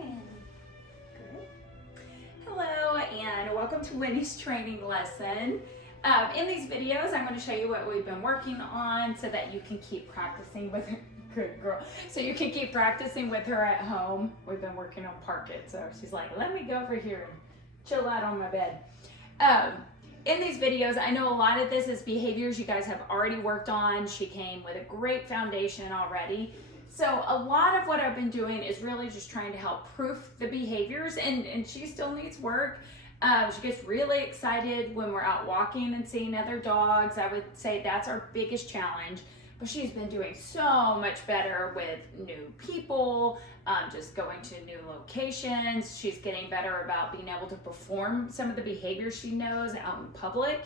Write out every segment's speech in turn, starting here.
doing? Good. Hello, and welcome to Winnie's training lesson. In these videos, I'm going to show you what we've been working on so that you can keep practicing with her. Good girl. So you can keep practicing with her at home. We've been working on park it, so she's like, let me go over here and chill out on my bed. In these videos, I know a lot of this is behaviors you guys have already worked on. She came with a great foundation already. So a lot of what I've been doing is really just trying to help proof the behaviors, and she still needs work. She gets really excited when we're out walking and seeing other dogs. I would say that's our biggest challenge. But she's been doing so much better with new people, just going to new locations. She's getting better about being able to perform some of the behaviors she knows out in public.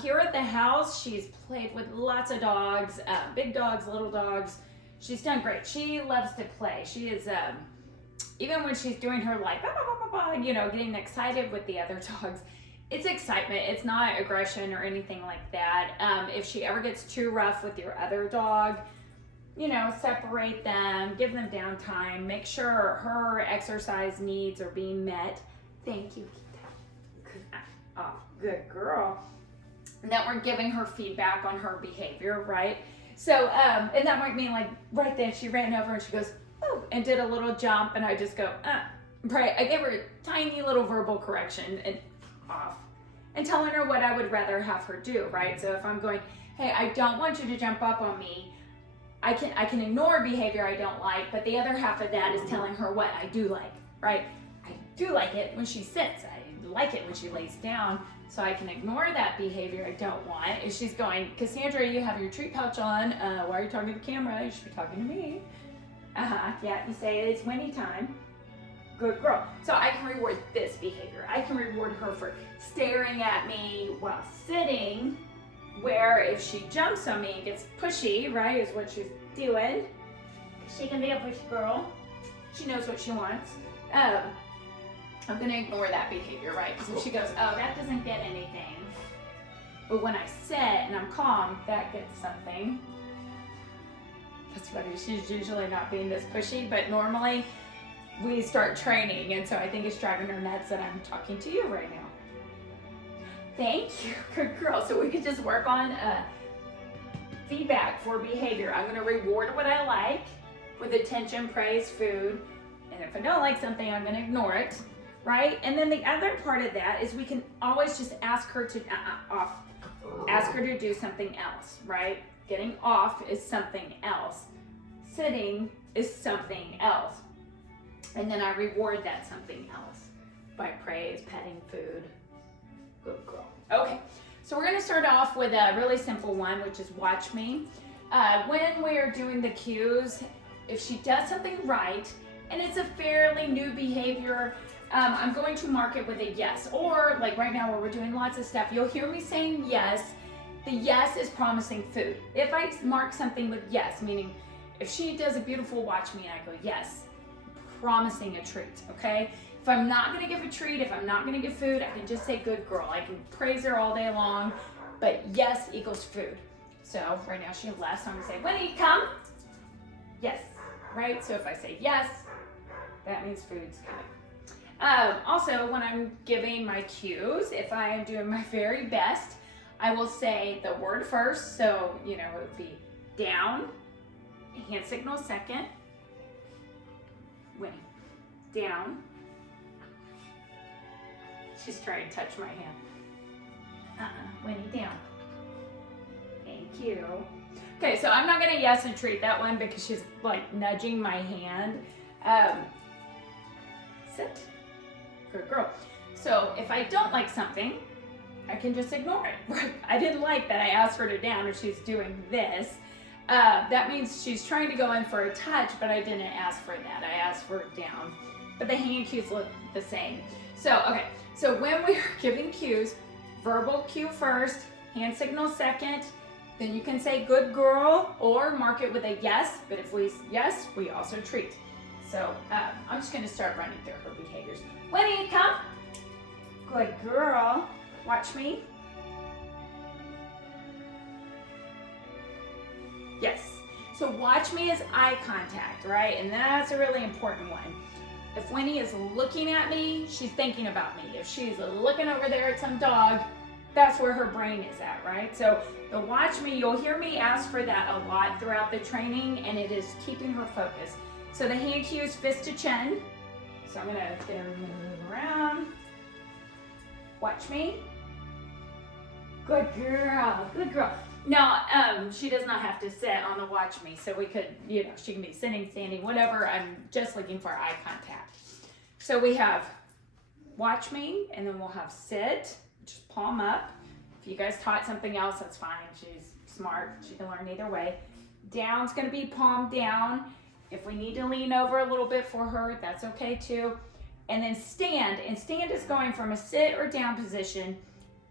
Here at the house, she's played with lots of dogs, big dogs, little dogs. She's done great. She loves to play. She is, even when she's doing her like, bah, bah, bah, bah, you know, getting excited with the other dogs, it's excitement. It's not aggression or anything like that. If she ever gets too rough with your other dog, you know, separate them, give them downtime, make sure her exercise needs are being met. Thank you. Oh, good girl. And that we're giving her feedback on her behavior, right? So, and that might mean like right then she ran over and she goes, oh, and did a little jump, and I just go, right. I give her a tiny little verbal correction and off, and telling her what I would rather have her do, right? So if I'm going, hey, I don't want you to jump up on me, I can ignore behavior I don't like, but the other half of that is telling her what I do like, right? I do like it when she sits. I like it when she lays down, so I can ignore that behavior I don't want. If she's going, Cassandra, you have your treat pouch on, why are you talking to the camera? You should be talking to me. Yeah, you say it's Winnie time. Good girl. So I can reward this behavior. I can reward her for staring at me while sitting, where if she jumps on me and gets pushy, right, is what she's doing. She can be a pushy girl. She knows what she wants. I'm gonna ignore that behavior, right? Because if she goes, oh, that doesn't get anything. But when I sit and I'm calm, that gets something. That's funny, she's usually not being this pushy, but normally we start training, and so I think it's driving her nuts that I'm talking to you right now. Thank you, good girl. So we could just work on feedback for behavior. I'm gonna reward what I like with attention, praise, food, and if I don't like something, I'm gonna ignore it, right? And then the other part of that is we can always just ask her to ask her to do something else, right? Getting off is something else. Sitting is something else. And then I reward that something else by praise, petting, food. Good girl. Okay, so we're gonna start off with a really simple one, which is watch me. When we're doing the cues, if she does something right, and it's a fairly new behavior, I'm going to mark it with a yes. Or like right now where we're doing lots of stuff, you'll hear me saying yes. The yes is promising food. If I mark something with yes, meaning if she does a beautiful watch me and I go yes, promising a treat, okay? If I'm not gonna give a treat, if I'm not gonna give food, I can just say good girl. I can praise her all day long, but yes equals food. So right now she left, so I'm gonna say, Winnie, come. Yes, right? So if I say yes, that means food's coming. Also, when I'm giving my cues, if I am doing my very best, I will say the word first. So, you know, it would be down, hand signal second, Winnie, down. She's trying to touch my hand. Winnie, down. Thank you. Okay, so I'm not gonna yes and treat that one because she's like nudging my hand. Sit. Good girl. So if I don't like something, I can just ignore it. Right? I didn't like that I asked her to down and she's doing this. That means she's trying to go in for a touch, but I didn't ask for that. I asked for it down. But the hand cues look the same. So, okay, so when we're giving cues, verbal cue first, hand signal second, then you can say good girl or mark it with a yes, but if we yes, we also treat. So I'm just gonna start running through her behaviors. Winnie, come. Good girl. Watch me. Yes. So watch me is eye contact, right? And that's a really important one. If Winnie is looking at me, she's thinking about me. If she's looking over there at some dog, that's where her brain is at, right? So the watch me, you'll hear me ask for that a lot throughout the training, and it is keeping her focused. So the hand cue is fist to chin. So I'm gonna get her to move around. Watch me. Good girl, good girl. Now, she does not have to sit on the watch me, so we could, you know, she can be sitting, standing, whatever. I'm just looking for eye contact. So we have watch me, and then we'll have sit, just palm up. If you guys taught something else, that's fine. She's smart, she can learn either way. Down's gonna be palm down. If we need to lean over a little bit for her, that's okay too. And then stand, and stand is going from a sit or down position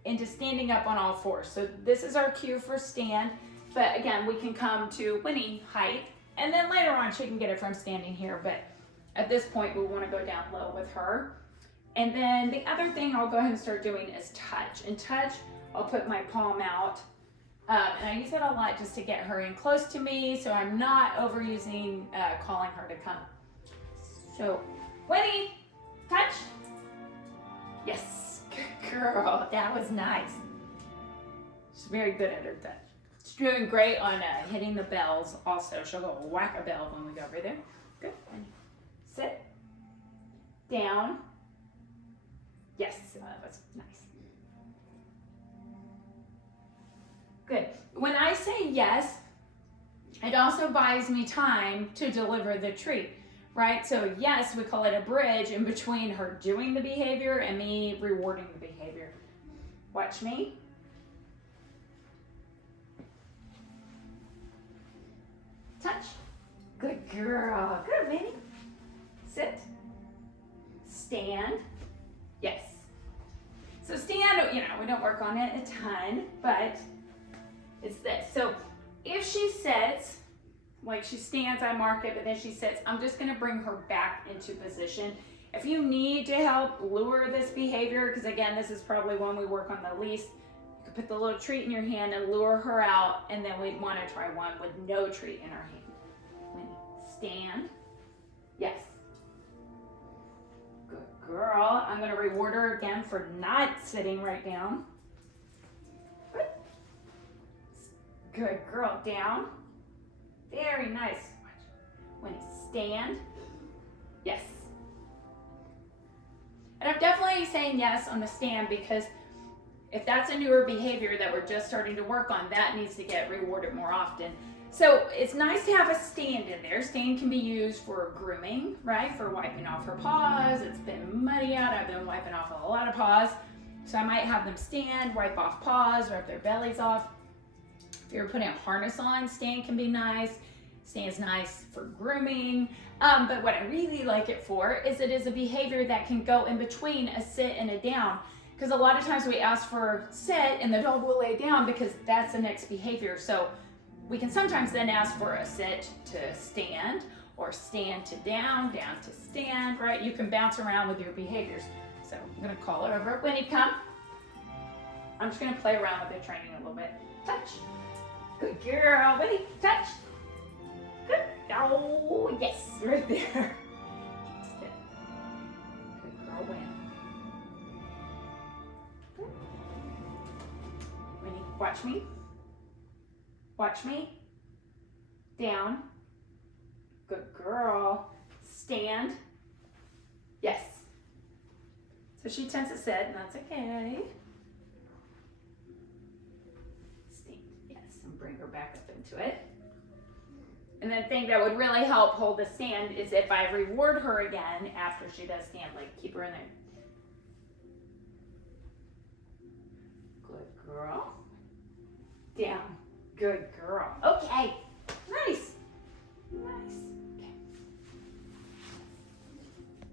into standing up on all fours. So this is our cue for stand, but again, we can come to Winnie height, and then later on she can get it from standing here, but at this point we want to go down low with her. And then the other thing I'll go ahead and start doing is touch. And touch, I'll put my palm out, and I use it a lot just to get her in close to me, so I'm not overusing calling her to come. So, Winnie, touch. Yes, good girl, that was nice. She's very good at her touch. She's doing great on hitting the bells also. She'll go whack a bell when we go over there. Good. Sit. Down. Yes, that was nice. Good. When I say yes, it also buys me time to deliver the treat, right? So yes, we call it a bridge in between her doing the behavior and me rewarding the behavior. Watch me. Touch. Good girl. Good, Minnie. Sit. Stand. Yes. So stand, you know, we don't work on it a ton, but it's this. So if she sits, like she stands, I mark it, but then she sits, I'm just gonna bring her back into position. If you need to help lure this behavior, because again, this is probably one we work on the least, you could put the little treat in your hand and lure her out, and then we'd wanna try one with no treat in her hand. Stand. Yes. Good girl. I'm gonna reward her again for not sitting right down. Good. Good girl. Down. Very nice. When you stand. Yes. And I'm definitely saying yes on the stand, because if that's a newer behavior that we're just starting to work on, that needs to get rewarded more often. So it's nice to have a stand in there. Stand can be used for grooming, right? For wiping off her paws. It's been muddy out. I've been wiping off a lot of paws. So I might have them stand, wipe off paws, wipe their bellies off. If you're putting a harness on, stand can be nice. Stand's nice for grooming. But what I really like it for is it is a behavior that can go in between a sit and a down. Because a lot of times we ask for sit and the dog will lay down because that's the next behavior. So we can sometimes then ask for a sit to stand, or stand to down, down to stand, right? You can bounce around with your behaviors. So I'm gonna call it over. Winnie, come. I'm just gonna play around with the training a little bit. Touch. Good girl. Winnie, touch. Good. Oh, yes, right there. Just it. Good girl, win. Winnie, watch me. Watch me. Down. Good girl. Stand. Yes. So she tends to sit, and that's okay. Stand. Yes, and bring her back up into it. And the thing that would really help hold the stand is if I reward her again after she does stand, like keep her in there. Good girl. Down. Good girl. Okay.